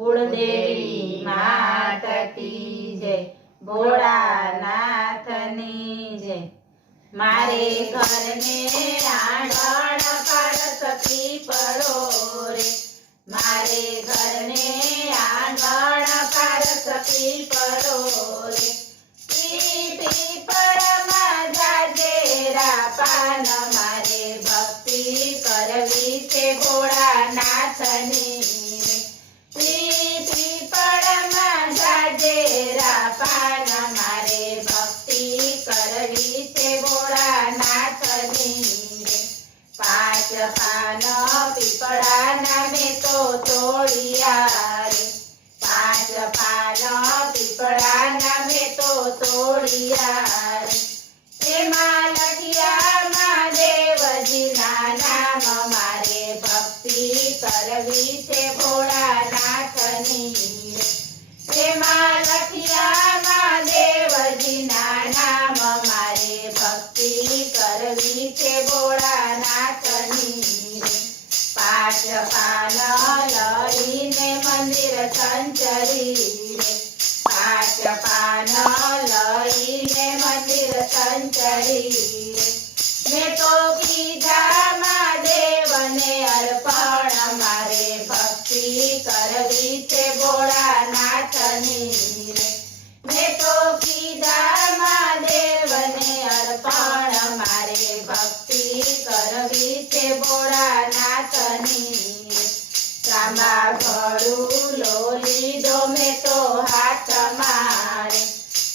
કુળદેવી માત કી જય, ભોળાનાથની જય। મારે ઘરને આંગણ પરસ પીપળો રે, મારે ઘરને આંગણ પરસ પીપળો રે। પીપળમાં જાજેરા પાન, મારે ભક્તિ કરવી છે ભોળાનાથની રે। પીપળમાં જાજેરા પાન, મારે ભક્તિ કરવી છે ભોળાનાથની રે। પાંચ પાન પીપળાના મેં તો તોડ્યા રે, પાંચ પાન પીપળાના મેં તો તોડ્યા રે। એમાં લખ્યા મહાદેવજીના નામ, મારે ભક્તિ કરવી છે ભોળાનાથની રે। એમાં લખ્યા મહાદેવજીના નામ, મારે ભક્તિ કરવી છે ભોળાનાથની રે। પાંચ પાન લઈને મંદિર સંચરી રે, પાંચ પાન લઈને મંદિર સંચરી રે। મેં તો કીધા મહાદેવને અર્પણ, મારે ભક્તિ કરવી છે ભોળાનાથની રે। મેં તો કીધા મહાદેવને અર્પણ, મારે ભક્તિ કરવી છે ભોળાનાથની રે। ત્રાંબા ઘડુલો લીધો મેં તો હાથમાં રે,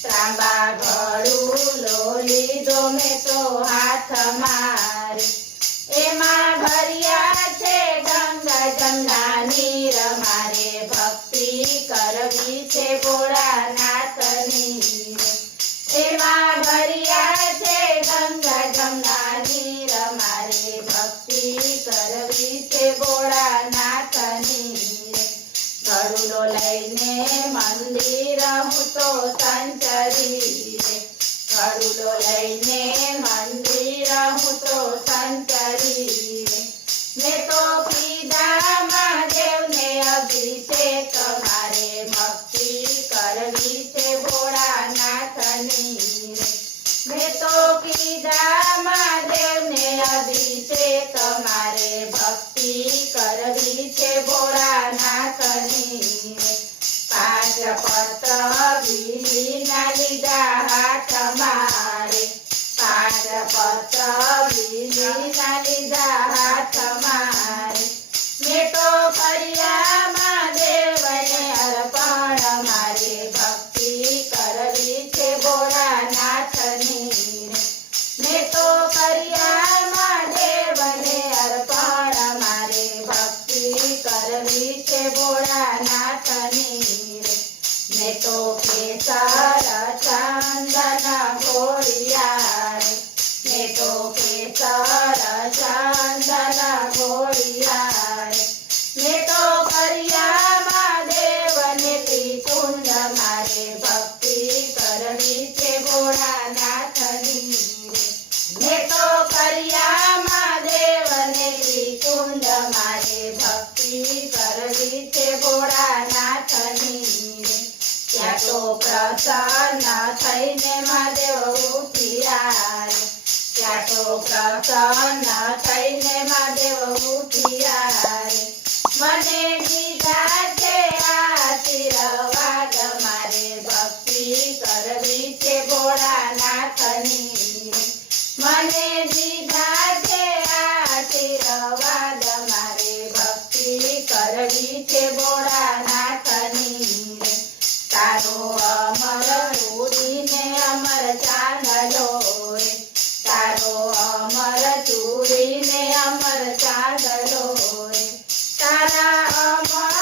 ત્રાંબા ઘડુલો લીધો મેં તો હાથમાં રે। એમાં ભર્યા છે ગંગા જમના નીર, મારે ભક્તિ કરવી છે ભોળાનાથની રે। એમાં ભર્યા છે ગંગા જમના નીર, મારે ભક્તિ કરવી છે ભોળાનાથની રે। ઘડુલો લઈને મંદિર હું તો સંચરી રે, ઘડુલો લઈને મંદિર હું તો સંચરી રે। મેં તો કીધા મહાદેવને અભિષેક, મારે ભક્તિ કરવી છે ભોળાનાથની રે। મેં તો કીધા મહાદેવને અભિષેક, મારે ભક્તિ કરવી છે ભોળાનાથની રે। પાંચ પત્ર વીણીના લીધા હાથમાં રે, પાંચ પત્ર વીણીના લીધા હાથમાં રે। મેં તો કર્યા મહાદેવને અર્પણ, મારે ભક્તિ કરવી છે ભોળાનાથની રે। મેં તો કર્યા મહાદેવને અર્પણ, મારે ભક્તિ કરવી છે ભોળાનાથની રે। મેં તો કેસર ચંદન ઘોળ્યા રે, મેં તો કેસર ચંદન ઘોળ્યા રે। મેં તો કર્યા મહાદેવને ત્રિકુંડ, મારે ભક્તિ કરવી છે ભોળાનાથની રે। મેં તો કર્યા મહાદેવને ત્રિકુંડ, મારે ભક્તિ કરવી છે ભોળાનાથની રે। ત્યાં તો પ્રસન્ન થઈને મહાદેવ ઉઠ્યા રે, ત્યાં તો પ્રસન્ન થઈને મહાદેવ ઉઠ્યા રે। મને દીધા છે આશીર્વાદ, મારે ભક્તિ કરવી છે ભોળાનાથની રે। મને દીધા છે આશીર્વાદ, મારે ભક્તિ કરવી છે ભોળાનાથની રે। તારો અમર ચૂડીને અમર ચાંદલો રે, તારો અમર ચૂડીને અમર ચાંદલો રે। તારા અમર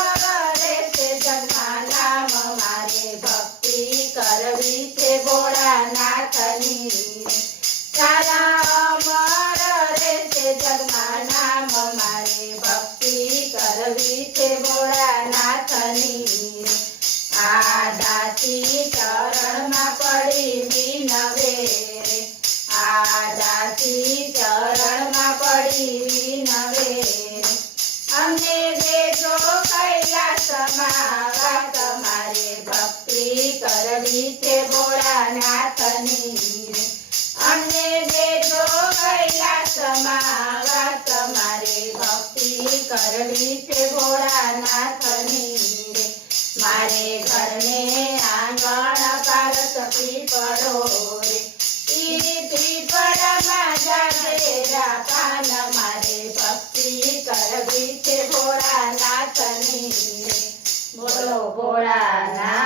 રહેશે જગમાં નામ, મારે ભક્તિ કરવી છે ભોળાનાથની રે। તારા અમર રહેશે જગમાં નામ, મારે ભક્તિ કરવી છે ભોળાનાથની રે। આ દાસી ચરણમાં પડી વિનવે રે, આ દાસી ચરણમાં પડી વિનવે રે। અમને દેજો કૈલાસમાં ભોળાનાથની રે અમને દેજો કૈલાસમાં વાસ મારે ભક્તિ કરવી છે ભોળાનાથની રે મારે ઘરને આંગણ પારસ પીપળો રે ઈ પીપળમાં જાગેરા પાન મારે ભક્તિ કરવી છે ભોળાનાથની રે બોલો ભોળાનાથ